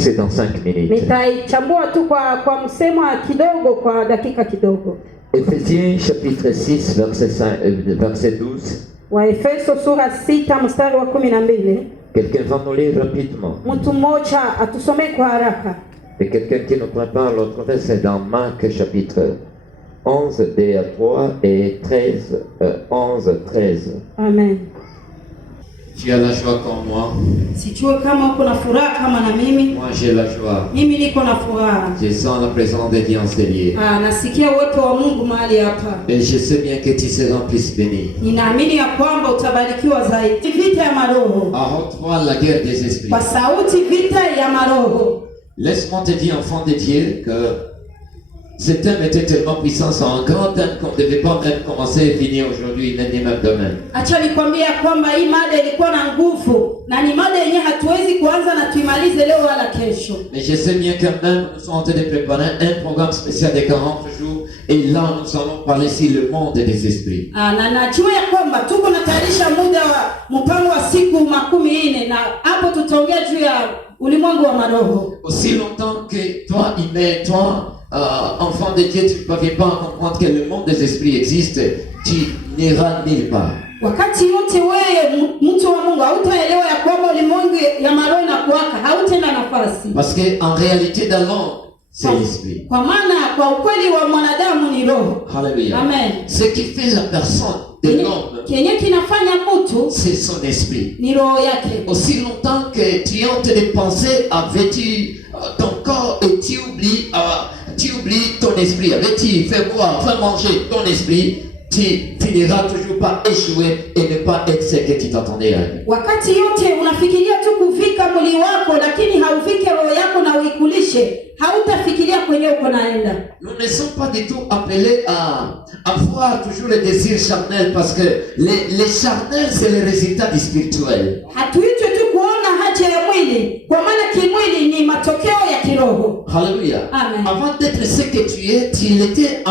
C'est dans 5 minutes. Nitaichambua tu kwa msemo kidogo kwa dakika kidogo. Ephésiens chapitre 6 verset 12. Waefeso sura 6 mstari wa 12. Quelqu'un va nous lire rapidement. Mtu mmoja atusomee kwa haraka. Et quelqu'un qui nous prépare l'autre verset dans Marc chapitre 11 D à 3 et 13 11 13. Amen. Tu as la joie comme moi. Sijue kama uko na furaha kama na mimi. Moi j'ai la joie. Mimi niko na furaha. Je sens la présence de Dieu en ce lieu. Nasikia uwepo wa Mungu mahali hapa. Et je sais bien que tu seras plus béni. Ninaamini ya kwamba utabarikiwa zaidi. Vita ya maroho. À haute voix la guerre des esprits. Kwa sauti vita ya maroho. Laisse-moi te dire, enfant de Dieu, que ce thème était tellement puissant, c'est un grand thème qu'on ne devait pas même commencer et finir aujourd'hui, ni même demain. Acha nikwambie kwamba hii mada ilikuwa na nguvu na ni mada yenyewe hatuwezi kuanza na tuimalize leo wala kesho. Mais je sais bien quand même nous sommes en train de préparer un programme spécial de 40 jours et là nous allons parler sur le monde des esprits. Na najua ya kwamba tuko natayarisha muda wa mpango wa siku 40 na hapo tutaongea juu ya ulimwengu wa maroho. Aussi longtemps que toi, humain, toi, enfant de Dieu, tu ne parviens pas à comprendre que le monde des esprits existe, tu n'iras nulle part. Wakati yote wewe mtu wa Mungu hautaelewa ya kwamba ulimwengu ya maroho na kuwaka, hautenda nafasi. Parce que en réalité dans l'homme, c'est l'esprit. Kwa maana kwa ukweli wa mwanadamu ni roho. Alléluia. Amen. Ce qui fait la personne de l'homme, kenye kinafanya mtu c'est son esprit. Ni roho yake. Aussi longtemps que tu es en train de penser à vêtir ton corps et tu oublies ton esprit, avec-tu fais boire, fais manger ton esprit, tu finiras toujours par échouer et ne pas être ce que tu t'attendais à être. Wakati yote unafikiria tu kuvika mwili wako lakini hauvike roho yako na uikulishe, hautafikiria kwenye uko naenda. Nous ne sommes pas du tout appelés à voir toujours les désirs charnels parce que les charnels c'est le résultat du spirituel. Hatuitwe tu kuona haja ya mwili, kwa maana kimwili ni matokeo ya kiroho. Alléluia. Amen. Avant d'être ce que tu es, tu l'étais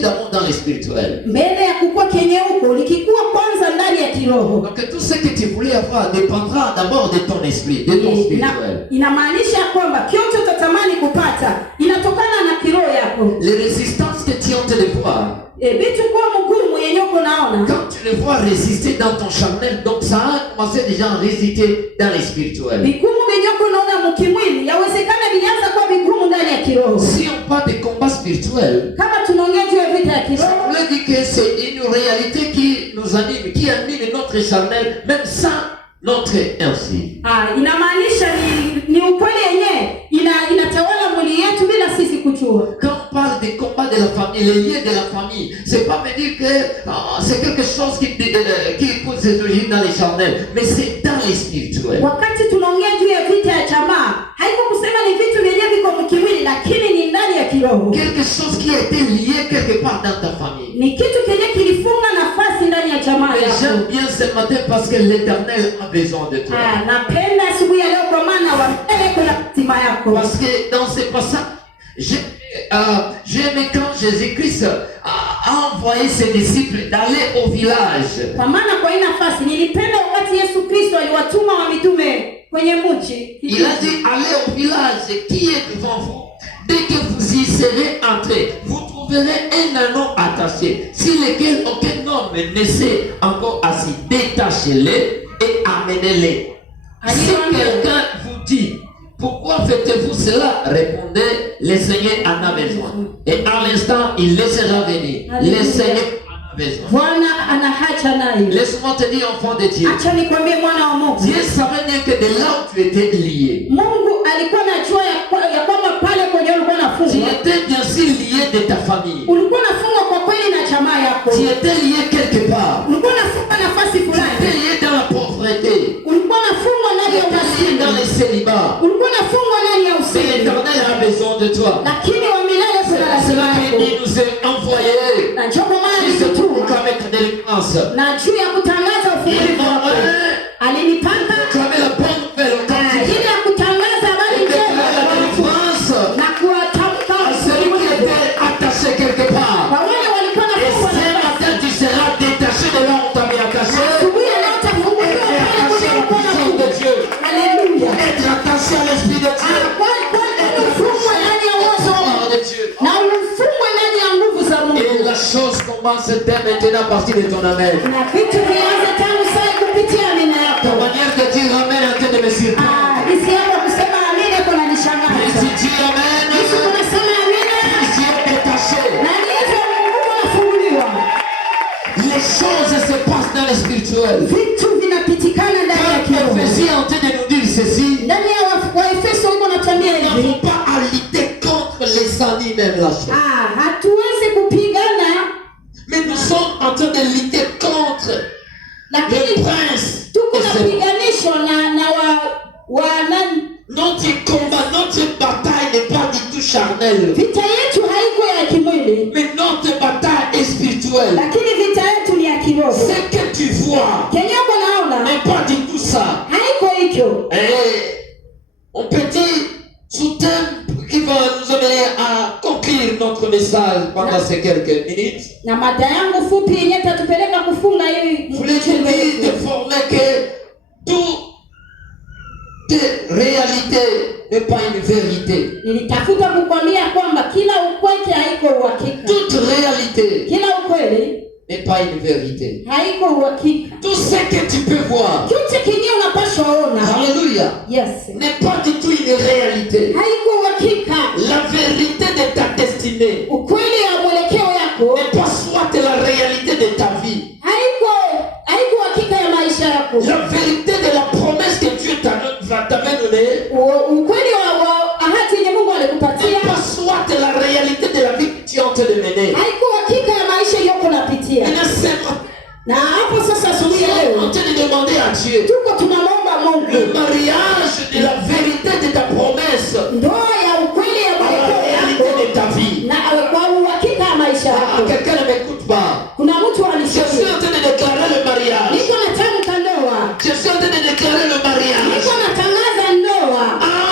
d'abord dans le spirituel. Mbele ya kukua kenye uko, likikuwa kwanza ndani ya kiroho. Donc tout ce que tu voulais avoir dépendra d'abord de ton esprit, de ton spirituel. Inamaanisha kwamba kiote utatamani kupata inatokana na kiroho yako. Les résistances que tu es en train de voir. Vitu kwa mgumu yenye uko naona. Quand tu le vois résister dans ton charnel, donc ça a commencé déjà à résister dans le spirituel. Vigumu yenye uko naona mkimwili, yawezekana vilianza kwa vigumu ndani ya kiroho. Si on parle de combat spirituel, kama tunaongea juu ya vita ya kiroho, ça veut dire que c'est une réalité qui nous anime, qui anime notre charnel, même sans notre ainsi. Inamaanisha ni ukweli yenyewe inatawala mwili yetu bila sisi kujua. Quand on parle des combats de la famille, les liens de la famille, c'est pas me dire que c'est quelque chose qui pose ses origines dans les charnels, mais c'est dans les spirituels. Wakati tunaongea juu ya vita ya jamaa, haiko kusema ni vitu vyenyewe viko mkimwili, lakini ni ndani ya kiroho. Quelque chose qui a été lié quelque part dans ta famille. Ni kitu kenye kilifunga nafasi ndani ya jamaa yako. J'aime bien ce matin parce que l'Éternel a besoin de toi. Napenda asubuhi ya leo kwa maana wapele kuna hatima yako. Parce que dans ce passage, j'aime quand Jésus-Christ a envoyé ses disciples d'aller au village. Kwa maana kwa hii nafasi nilipenda wakati Yesu Kristo aliwatuma wa mitume kwenye mji. Il a dit allez au village qui est devant vous. Dès que vous y serez entrés, vous trouverez un anneau attaché, sur lequel aucun homme ne s'est encore assis. Détachez-les et amenez-les. Si quelqu'un vous dit, pourquoi faites-vous cela? Répondez, le Seigneur en a besoin. Et à l'instant, il laissera venir. Le Seigneur en a besoin. Laisse-moi te dire, enfant de Dieu. Dieu savait bien que de là où tu étais lié. Tu étais bien sûr lié de ta famille. Tu étais lié quelque part. Tu étais lié dans la pauvreté. Tu étais lié dans les célibats. Mais l'Éternel a besoin de toi. C'est cela qu'il nous a envoyé. Il se trouve avec délivrance. Proclamer la bonne nouvelle au temps. Quelque part. Et ce matin, tu seras détaché de là où tu as mis attaché. Et attaché à la puissance de Dieu. Être attaché à l'Esprit de partir de ton amen. Na vitu vianze tangu sasa kupitia amina Ta yako. manière de dire amen est en train de me surprendre. Isi yako kusema amina kuna Plus nishangaza. tu dis amen, Isi unasema amina plus tu es détaché. na hivyo Mungu anafunguliwa. Les choses se passent dans le spirituel. Vitu vinapitikana ndani ya Quand kiroho. Éphésiens est en train de nous dire ceci, Ndani ya Waefeso huko natuambia nous hivi. n'avons pas à lutter contre les ennemis, même la chair. Hatuwezi kupigana Mais nous sommes en train de lutter contre le lakini prince. tuko Et na c'est- piganisho na wa nani. Notre combat, notre bataille n'est pas du tout charnelle. Vita yetu haiko ya kimwili, Mais notre bataille est spirituelle. lakini vita yetu ni ya kiroho. Ce que tu vois Kenye uko naona n'est pas du tout ça. haiko hivyo. Et on peut dire sous-thème qui va nous amener à conclure notre message pendant ces quelques minutes. Na mada yangu fupi yenye tatupeleka kufunga hii Je voulais te dire de former que toute réalité n'est pas une vérité. nilitafuta kukwambia kwamba kila ukweli haiko uhakika. Toute réalité Kila ukweli n'est pas une vérité. haiko uhakika. Tout ce que tu peux voir, Kitu kinyi unapaswa ona, alléluia, yes, n'est pas du tout une réalité. haiko uhakika. La vérité de ta destinée Ukweli ya mwelekeo yako n'est pas soit la réalité de ta vie. haiko uhakika ya maisha yako. La vérité de la promesse que Dieu t'avait donnée Ukweli wa ahadi yenye Mungu alikupatia n'est pas soit la réalité de la vie que tu es en train de mener. haiko uhakika ya maisha yako unapitia. Na hapo sasa asubuhi ya Tu es en leo train de demander à Dieu tuko tunamwomba le Mungu mariage de la vérité de ta promesse ndoa ya ukweli ya à la mwelekeo réalité yako de ta vie. na kwa uhakika ya maisha Ah, yako. quelqu'un ne m'écoute pas. Kuna mtu Je suis alishauri, en train de déclarer le mariage. niko natamka ndoa, Je suis en train de déclarer le mariage niko natangaza ndoa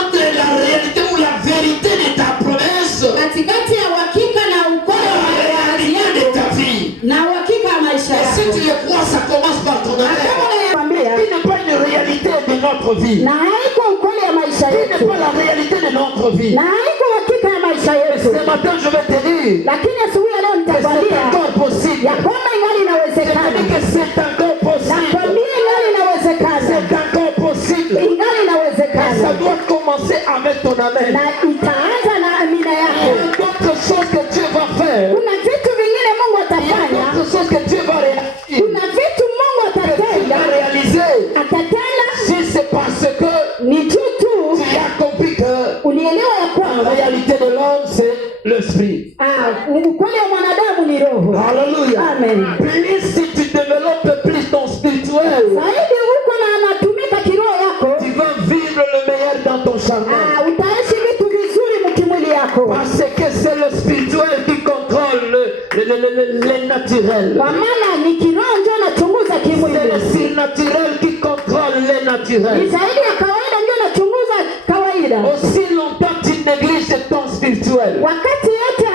entre la réalité ou la vérité de ta promesse katikati ya uhakika na ukweli et wa la ahadi réalité de yako ta vie. na uhakika ya maisha Et si yako. tu le crois, ça commence par ton Kama amen. unayambia Il n'est pas une réalité de notre vie. na haiko ukweli ya maisha Il n'est yetu pas la réalité de notre vie. na haiko uhakika ya maisha yetu, Ce matin, je vais te dire lakini asubuhi ya leo que c'est nitakwambia encore possible. ya kwamba ingali Je te inawezekana. dis que c'est encore possible. Nakwambia ingali inawezekana, C'est encore possible. ingali Et ça inawezekana, doit commencer avec ton amen. na itaanza na amina Il y yako. a d'autres choses que Dieu va faire. Kuna vitu vingine Mungu Il y a atafanya, d'autres choses que Dieu va réaliser. kuna vitu Mungu Que Dieu atatenda, va réaliser. atatenda Si c'est parce que ni tu tu as compris que ulielewa ya la kwamba réalité de l'homme, c'est l'esprit. ukweli wa mwanadamu ni roho. Alléluia. Amen. Plus si tu développes plus ton spirituel, Zaidi huko na anatumika kiroho yako, tu vas vivre le meilleur dans ton charnel. utaishi vitu vizuri mkimwili yako, Parce que c'est le spirituel qui contrôle le naturel. kwa maana ni kiroho ndio anachunguza C'est kimwili. le surnaturel qui contrôle le Ni naturel. zaidi ya kawaida ndio anachunguza kawaida. Aussi longtemps tu négliges ton spirituel, Wakati yote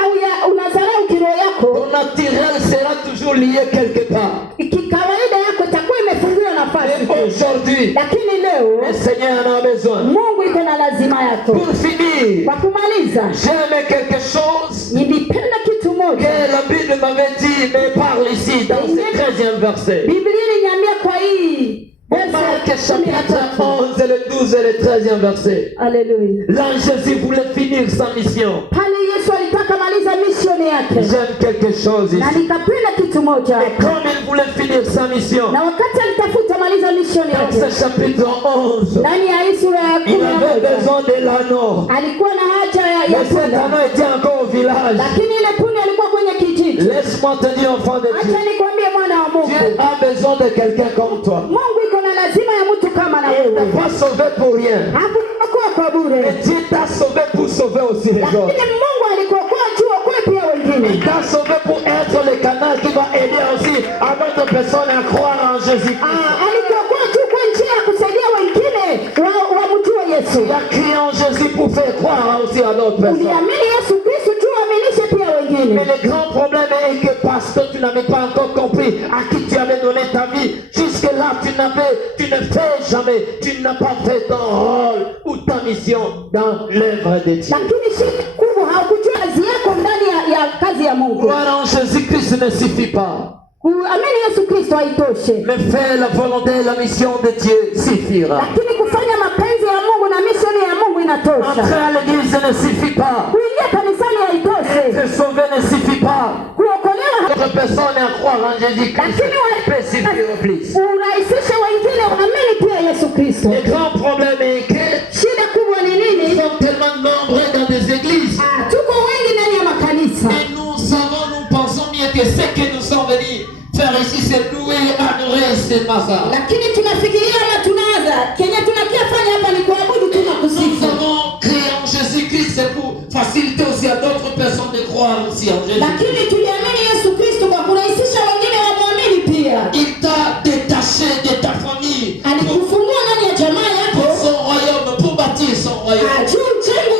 unadharau kiroho yako, ton naturel sera toujours lié quelque part. kikawaida yako itakuwa imefungiwa nafasi Et tu. aujourd'hui, Lakini leo le Seigneur en a besoin. Mungu iko na lazima yako. Pour finir, Kwa kumaliza, j'aime quelque chose nilipenda kitu que moja la Bible m'avait dit, mais parle ici dans ce 13e verset. Biblia iliniambia kwa hii Marc chapitre 11, le 12 et le 13e verset. Haleluya. Là, Jésus voulait finir sa mission. Pale Yesu alitaka maliza misioni yake, J'aime quelque chose na ici. nikapenda kitu moja. Et comme il voulait finir sa mission, Na wakati alitafuta maliza misioni dans yake ce chapitre 11, ndani ya hii sura ya il avait 11 besoin de l'anneau. alikuwa na haja ya Mais cet punda, anneau était encore au village. lakini ile punda alikuwa kwenye kijiji. Laisse-moi te dire, enfant de Dieu, Acha nikwambie mwana wa Mungu, Dieu a besoin de quelqu'un comme toi. Mungu iko na lazima ya mtu kama na Il wewe. n'est pas sauvé pour rien. Hakukuokoa kwa bure, Mais Dieu t'a sauvé pour sauver aussi les autres. lakini Mungu alikuokoa juu okoe pia Il wengine. t'a sauvé pour être le canal qui va aider aussi à d'autres personnes à croire en Jésus-Christ. Alikuokoa juu kwa njia ya kusaidia wengine wamjue Yesu. Tu as crié en Jésus pour faire croire aussi à d'autres personnes. Uliamini Yesu Kristo juu uaminishe pia wengine. Mais le grand problème est que parce que tu n'avais pas encore compris à qui tu avais donné ta vie, jusque-là tu ne fais jamais, tu n'as pas fait ton rôle ou ta mission dans l'œuvre de Dieu. Lakini shida kubwa haukujua kazi yako ndani ya kazi ya Mungu. Croire en Jésus-Christ ne suffit pas. Kuamini Yesu Kristo haitoshe. Mais faire la volonté et la mission de Dieu suffira. Lakini kufanya mapenzi ya Mungu na misioni ya Mungu inatosha. Entrer à l'église ne suffit pas. Kuingia kanisani haitoshe. Être sauvé ne suffit pas. Kuokolewa D'autres personnes à croire en Jésus-Christ peut suffire plus. urahisishe wengine waamini pia Yesu Kristo. Le grand problème est que Shida kubwa ni nini? nous sommes tellement nombreux dans des églises. Tuko wengi ndani ya makanisa. Et nous savons, nous pensons mieux que ce que nous sommes venus faire ici, c'est louer, adorer, c'est ça. Lakini tunafikiria na tunaanza kenye tunakifanya hapa ni kuabudu tu na Nous kusifu. avons créé en Jésus-Christ, c'est pour faciliter aussi à d'autres personnes de croire aussi en Jésus. Lakini tuliamini Yesu Kristo kwa kurahisisha wengine wamwamini pia. Il t'a détaché de ta famille Alikufungua ndani ya jamaa yako. pour son royaume, pour bâtir son royaume.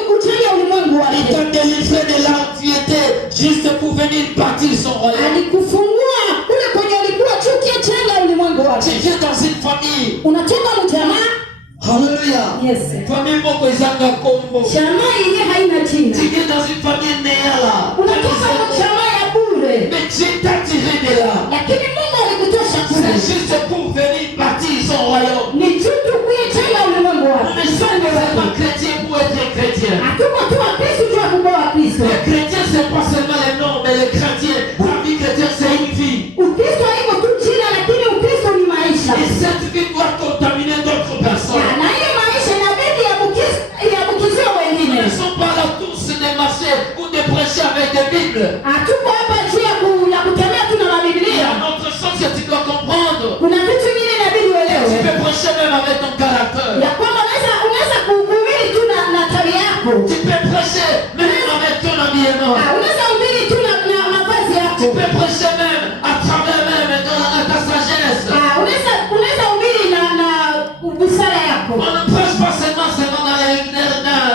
Kujenga ulimwengu Il wake. t'a délivré de là où tu étais, juste pour venir bâtir son royaume. Alikufungua kule kwenye ulikuwa chuki, jenga ulimwengu Tu wake. viens dans une famille. Unatoka mjamaa. Alléluia. Yes. Famille moko izanga kombo. Jamaa yenyewe haina jina. Tu viens dans une famille néala. Unatoka mjamaa ya bure. Mais Dieu t'a tiré de là. Lakini Mungu alikutosha C'est kule. juste pour venir bâtir son royaume. Ni tu kujenga ulimwengu Nous wake. ne sommes pas chrétiens pour être chrétiens. Hatuko tu wa Kristo tu kuwa wa Kristo. Les chrétiens, c'est pas seulement les noms, mais les chrétiens, la vie chrétienne, c'est une vie. Ukristo haiko tu jina, lakini Ukristo ni maisha. Et cette vie doit contaminer d'autres personnes. Na hiyo maisha inabidi yabukiziwe Nous wengine. ne sommes pas là tous de marcher ou de prêcher avec des Bibles. Hatuko hapa juu ya kutembea tu na Il y Biblia. a une autre chose que tu dois comprendre. Kuna vitu vingine inabidi Tu uelewe. peux prêcher même avec ton caractère. Ya kwamba unaweza kuhubiri tu na tabia yako. Tu peux prêcher même avec ton habillement. Unaweza kuhubiri tu na mavazi Tu yako. peux prêcher même à travers même ta sagesse. Unaweza kuhubiri na busara yako. On ne prêche pas seulement dans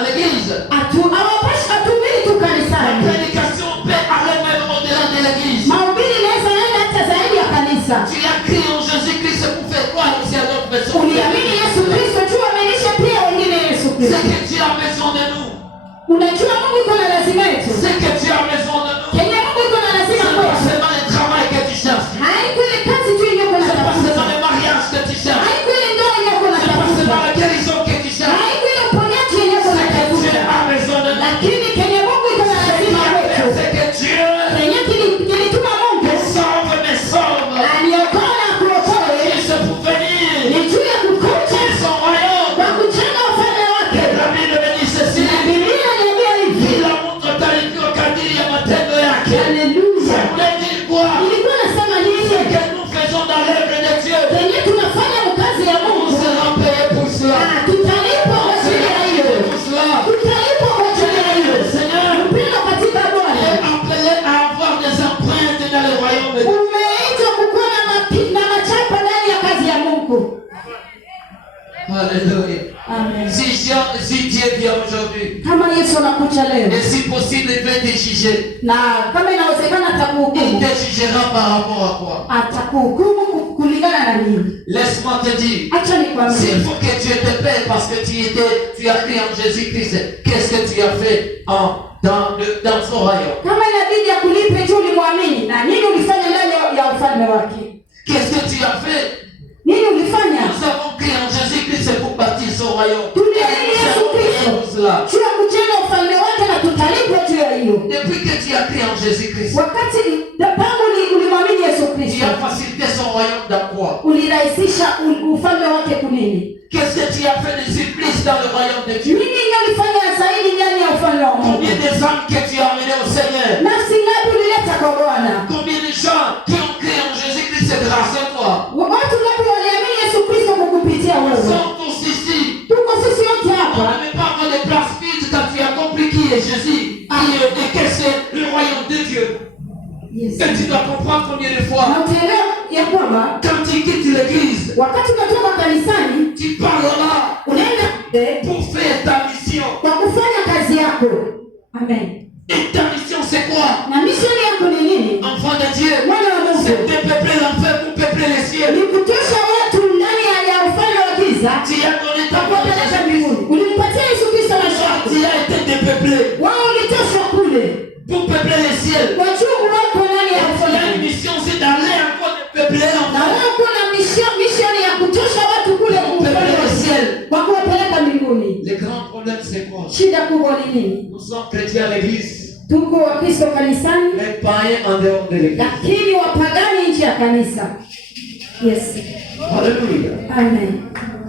l'église. Hatuhubiri tu La kanisani. prédication peut aller même au-delà de l'église. Mahubiri inaweza enda hata zaidi ya kanisa. Tu as crié en Jésus-Christ pour faire croire aussi à d'autres personnes. Uliamini Yesu Kristo tu amenisha pia wengine Yesu C'est Kristo. que tu as besoin de nous. Unajua Mungu iko na lazima yetu. C'est que tu as besoin de nous. Kenya Mungu iko na Ce lazima n'est pas kwetu. seulement le travail que tu cherches. Haiko ile kazi tu yenyewe kuna Ce n'est pas tafuta. seulement le mariage que tu cherches. Haiko ile ndoa yenyewe kuna Ce n'est pas tafuta. seulement la guérison que tu cherches. Haiko ile uponyaji yenyewe kuna C'est que tafuta. tu as besoin de nous. Lakini Kenya Mungu iko na lazima kwetu. C'est que Dieu Kenya kilituma Mungu me sauve. aliokoa na kuokoa. Et c'est pour venir Ni juu ya kukucha dans son royaume. kwa kujenga ufalme wake. La Bible me dit ceci. Na Biblia inaniambia hivi. Kila mtu atalipwa kadiri ya matendo yake. Haleluya. Ça voulait dire quoi? Ilikuwa nasema Ce nini? que nous faisons dans l'œuvre de Dieu, Kenya tunafanya mkazi ya on Mungu. sera payé pour cela. Tutalipwa kwa ajili ya hiyo. Pour cela, Tutalipwa kwa ajili ya hiyo. le Seigneur Mpendo katika est Bwana. appelé à avoir des empreintes dans le royaume de Dieu. Umeitwa kukuwa na machapa ndani ya kazi ya Mungu. Alléluia. Amen. Si Dieu vient aujourd'hui, Kama Yesu anakuja leo et si possible, il va te juger. na kama inawezekana Il atakuhukumu, te jugera par rapport à quoi? atakuhukumu kulingana na nini? Laisse-moi te dire. Acha nikwambie. S'il faut que Dieu te paie parce que tu as cru en Jésus-Christ, qu'est-ce que tu as fait dans son royaume? Kama inabidi akulipe juu ulimwamini, na nini ulifanya ndani ya ufalme wake? Qu'est-ce que tu as fait? Nini ulifanya? Nous avons cru en Jésus-Christ pour bâtir son royaume. Tuliamini Yesu Kristo juu ya kujenga ufalme wake na tutalipwa juu ya hiyo. Depuis que tu as cru en Jésus-Christ, Wakati tangu ulimwamini Yesu tu Kristo, as facilité son royaume dans quoi? ulirahisisha ufalme wake kunini? Qu'est-ce que tu as fait de surprise dans le royaume de Dieu? Nini ndio ulifanya zaidi ndani ya ufalme wa Mungu? Combien de âmes que tu as amenées au Seigneur? Nafsi ngapi ulileta kwa Bwana? Combien de gens qui ont cru en Jésus-Christ grâce à toi? Watu ngapi waliamini Yesu Kristo kukupitia Nous wewe? sommes tous ici. Tuko sisi wote On hapa. ne met pas avoir de place vide quand tu as compris qui est Jésus et que c'est le royaume de Dieu. Yes. Et tu dois comprendre combien de fois, Na utaelewa ya kwamba quand tu quittes l'église, wakati unatoka kanisani tu parleras unaenda pour faire ta mission. kwa kufanya kazi yako. Amen. Et ta mission c'est quoi? Na misheni yako ni nini? Enfant de Dieu, Mwana wa c'est Mungu. de peupler l'enfer pour peupler les cieux. Ni kutosha watu ndani ya ufalme wa giza Tu as donné ta kwa foi à kupeleka Jésus-Christ. mbinguni. Ulimpatia Yesu Kristo maisha yako. Tu as été dépeuplé Wao ulitoshwa kule. pour peupler les cieux. Wachungu wako ndani ya La ufalme. mission c'est d'aller encore grand problème, c'est quoi? Shida kubwa ni nini? Nous sommes chrétiens à l'église, Tuko Wakristo kanisani, mais païens en dehors de l'église. lakini wapagani nje ya kanisa. Yes. Alléluia. Amen.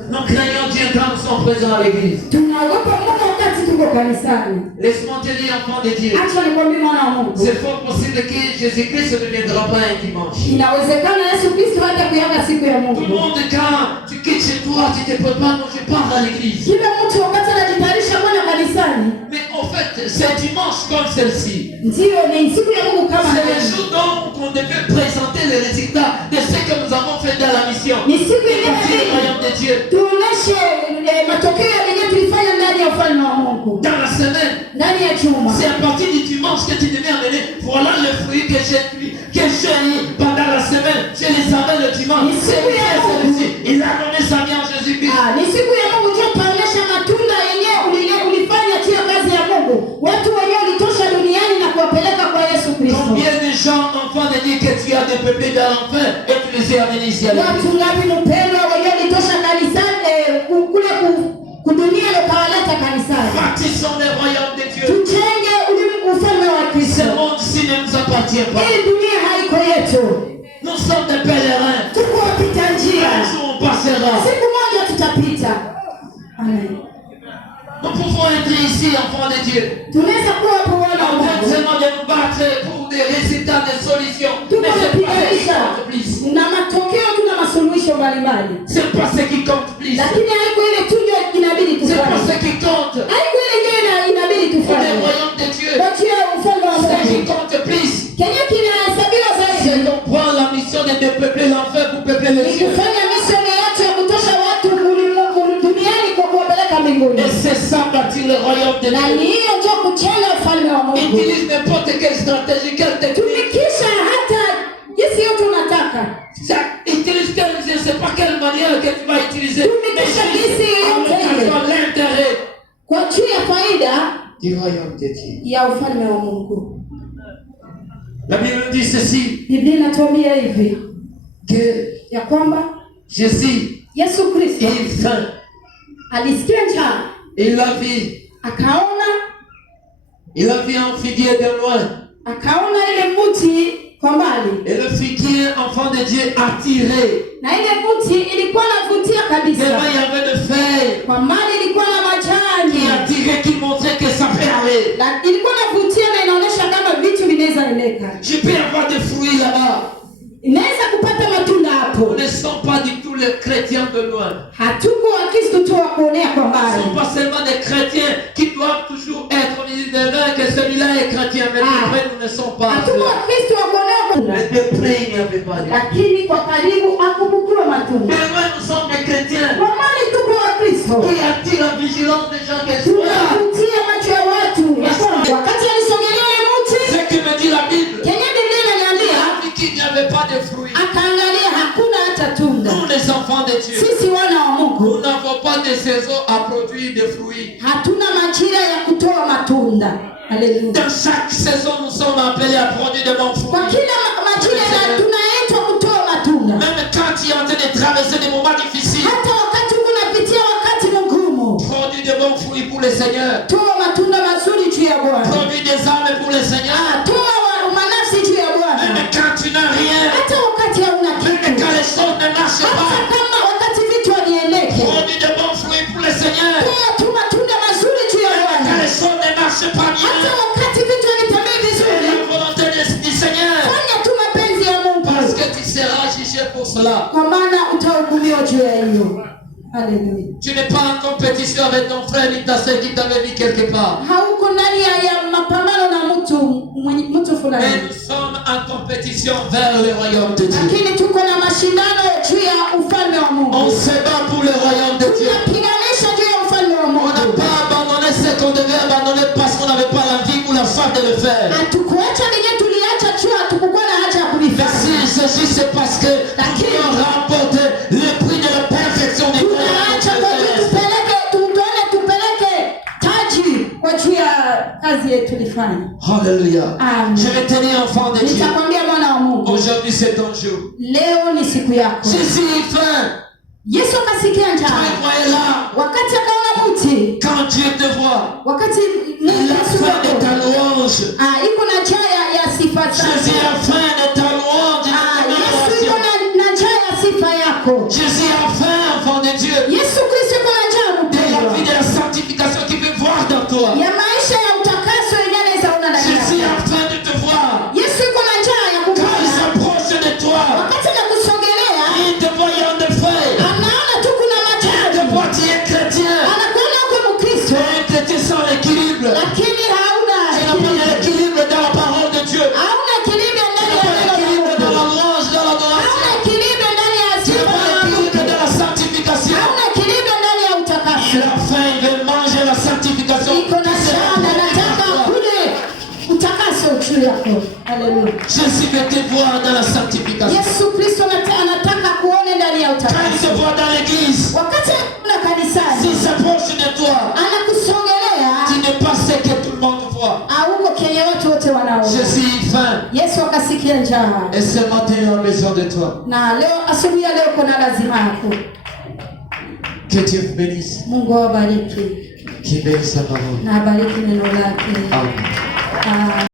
Nous craignons Dieu quand nous sommes présents à l'église. Tunaogopa Mungu wakati tuko kanisani. Laisse-moi te dire, enfant de Dieu. Acha nikwambie mwana wa Mungu. C'est fort possible que Jésus-Christ ne viendra pas un dimanche. Inawezekana Yesu Kristo hata kuyaga siku ya Tout le Mungu. monde, quand tu quittes chez toi, tu te prépares, non, je pars à l'église. Kila mtu wakati anajitayarisha kwenda kanisani, Mais en fait, c'est dimanche comme celle-ci. ndio ni siku ya Mungu kama C'est le leo. jour donc on devait présenter les résultats de ce que nous avons fait dans la mission. Ni siku Et partir du royaume de Dieu. tuoneshe matokeo yenye tulifanya ndani ya ufalme wa Mungu. Dans la semaine, Ndani ya juma. c'est à partir du dimanche que tu devais amener. Voilà le fruit que j'ai eu pendant la semaine. Je les avais le dimanche. C'est celui-ci. Il a donné sa vie en Jésus-Christ. Ni siku ya Mungu ndio tuonesha matunda yenyewe ulifanya tu kazi ya Mungu. Watu wenyewe ulitosha duniani na kuwapeleka kwa Yesu Kristo. Combien de gens, enfants de Dieu, que tu as dépeuplés dans l'enfer et tu les as amenés ici à l'église? Watu ngapi mpendwa wenyewe ulitosha kanisani kule kudunia na kawaleta kanisani. Bâtissons le royaume de Dieu. Tujenge ufalme wa Kristo. Ce monde-ci ne nous appartient pas. Hii dunia haiko yetu. Nous sommes des pèlerins. Tuko wapita njia. Un jour on passera. Siku moja tutapita. Amen. Nous pouvons être ici, enfants de Dieu. Tunaweza kuwa hapo wana wa En train Mungu. seulement de nous battre pour des résultats, des solutions. Tuko Mais c'est pas ce qui tunapiganisha compte plus. na matokeo, tuna masuluhisho mbalimbali, C'est pas ce qui compte plus. lakini haiko ile tu ndio inabidi C'est pas tufanye. ce qui compte. Haiko ile ndio inabidi Pour le tufanye. royaume de Dieu. Kwa ajili ya ufalme wa Ce qui Mungu. compte plus. Kenye kinahesabiwa C'est zaidi qu'on prend la mission de peupler l'enfer pour peupler le ni ciel. kufanya misioni yetu ya kutosha watu ulimwengu duniani kwa kuwapeleka mbinguni, Et c'est ça bâtir le royaume de na Dieu. ni hiyo ndio kujenga ufalme wa Mungu. Utilise n'importe quelle stratégie, quelle technique. Tumikisha hata jinsi yote unataka, Utilise je ne sais pas quelle manière que tu vas utiliser. Mais juste l'intérêt kwa juu ya faida du royaume de Dieu. ya ufalme wa Mungu. La Bible dit ceci, Biblia inatuambia hivi que ya kwamba Jésus, Yesu Kristo il faim, alisikia njaa, il a vu un figuier de loin. akaona ile mti kwa mbali, Et le figuier, enfant de Dieu, attiré. na ile mti ilikuwa inavutia kabisa. Devant, il y avait des feuilles Kwa mbali ilikuwa na qui majani, attiraient, qui montraient que ça peut aller. ilikuwa inavutia na inaonyesha kama vitu vinaweza eleka, Je peux avoir des fruits là-bas. inaweza kupata matunda Nous hapo. ne sommes pas du tout les chrétiens de loin. Hatuko Wakristo tu wa kuonea kwa Nous ne mbali. sommes pas seulement des chrétiens qui doivent toujours être au milieu de l'un, que celui-là est chrétien, mais de près, nous ne sommes pas. Hatuko Wakristo wa kuonea kwa Mais mbali, de près, il n'y avait pas de. lakini kwa karibu hakubukiwa matunda. Mais loin, nous sommes des chrétiens Kwa mbali tuko Wakristo, qui attirent la vigilance des gens qui sont là. tunavutia macho ya watu. Wakati alisogelea ile mti, Ce que me dit la Bible, kenye Biblia inaniambia, il a vu qu'il n'y avait pas de fruits. akaangalia hakuna hata tunda. Nous, les enfants de Dieu, Sisi wana wa Mungu nous n'avons pas de saison à produire des fruits. hatuna majira ya kutoa matunda. Haleluya. Dans chaque saison, nous sommes appelés à produire de bons Kwa fruits. kila majira tunaitwa kutoa matunda. Même quand tu es en train de traverser des moments difficiles, Hata wakati unapitia wakati mgumu, produis de bons fruits pour le Seigneur. toa matunda mazuri juu ya Bwana. Produis des âmes pour le Seigneur. Toa manafsi juu ya Bwana. Même quand tu n'as rien, Hata wakati hauna même kitu, quand les choses ne marchent hata pas, kama wakati vitu havieleki, produis de bons fruits pour le Seigneur. toa tu matunda mazuri juu ya Même quand Bwana. les choses ne marchent pas Hata bien, wakati vitu havitembei c'est vizuri, la volonté du Seigneur. fanya tu mapenzi ya Mungu, Parce que tu seras jugé pour cela. kwa maana utahukumiwa juu ya hiyo. Haleluya. Tu n'es pas en compétition avec ton frère ni ta soeur qui t'avait vu quelque part. Hauko ndani ya mapambano na mtu fulani, Mais nous sommes en compétition vers le royaume de Dieu. lakini tuko na mashindano juu ya ufalme wa On Mungu. se bat pour le royaume de Dieu. Tunapiganisha juu ya ufalme wa On n'a Mungu. pas abandonné ce qu'on devait abandonner parce qu'on n'avait pas l'envie ou la soif de le faire. Hatukuacha lenye tuliacha juu, hatukukuwa na haja ya Mais kulifanya. si ceci, c'est parce que nous avons remporté le prix de la perfection des Tunaacha kwa juu tupeleke taji kwa juu ya kazi yetu tulifanya. Alléluia. Amen. Je vais tenir enfant de Dieu. Nitakwambia mwana wa Mungu, Aujourd'hui, c'est ton jour. leo ni siku yako. Jésus est faim. Yesu akasikia Quand njaa, il voyait là, wakati akaona mti, Quand Dieu te voit, wakati la fin de ta louange. iko na njia ya sifa zako. Jésus a faim de ta louange. Yesu iko na njia ya sifa yako. Jésus a faim, enfant de Dieu. Yesu Kristo iko na njia de la vie de la sanctification qui veut voir dans toi. Ya maisha ya utakaso inaweza una ndani yako. Jésus a faim de te voir. Yesu iko na njia ya kukuona. Quand il s'approche de toi, wakati anakusogelea, il te voit en effet. anaona tu kuna matendo. Il te voit, tu es chrétien. Anakuona uko Mkristo. Tu es un chrétien sans l'équilibre. Lakini hauna l'équilibre dans la parole de Dieu. Hauna équilibre ndani ya l'équilibre dans la louange, dans l'adoration. Hauna équilibre ndani ya sifa. l'équilibre dans la sanctification. Hauna équilibre ndani ya utakaso. Il a faim, il veut manger la sanctification. Iko na shamba, anataka kule utakaso juu yako. Haleluya. Jésus veut te voir dans la sanctification. Yesu Kristo anataka kuone ndani ya utakaso. Quand il te voit dans l'église, wakati una kanisani, s'il s'approche de toi, anakusogelea, tu n'es pas ce que tout le monde voit. Auko kenye watu wote wanaona. Jésus a faim. Yesu akasikia njaa. Et ce matin, il a besoin de toi. Na leo asubuhi ya leo kuna lazima yako. Que Dieu vous bénisse. Mungu awabariki. Qui bénisse sa parole. Na abariki neno lake. Amen.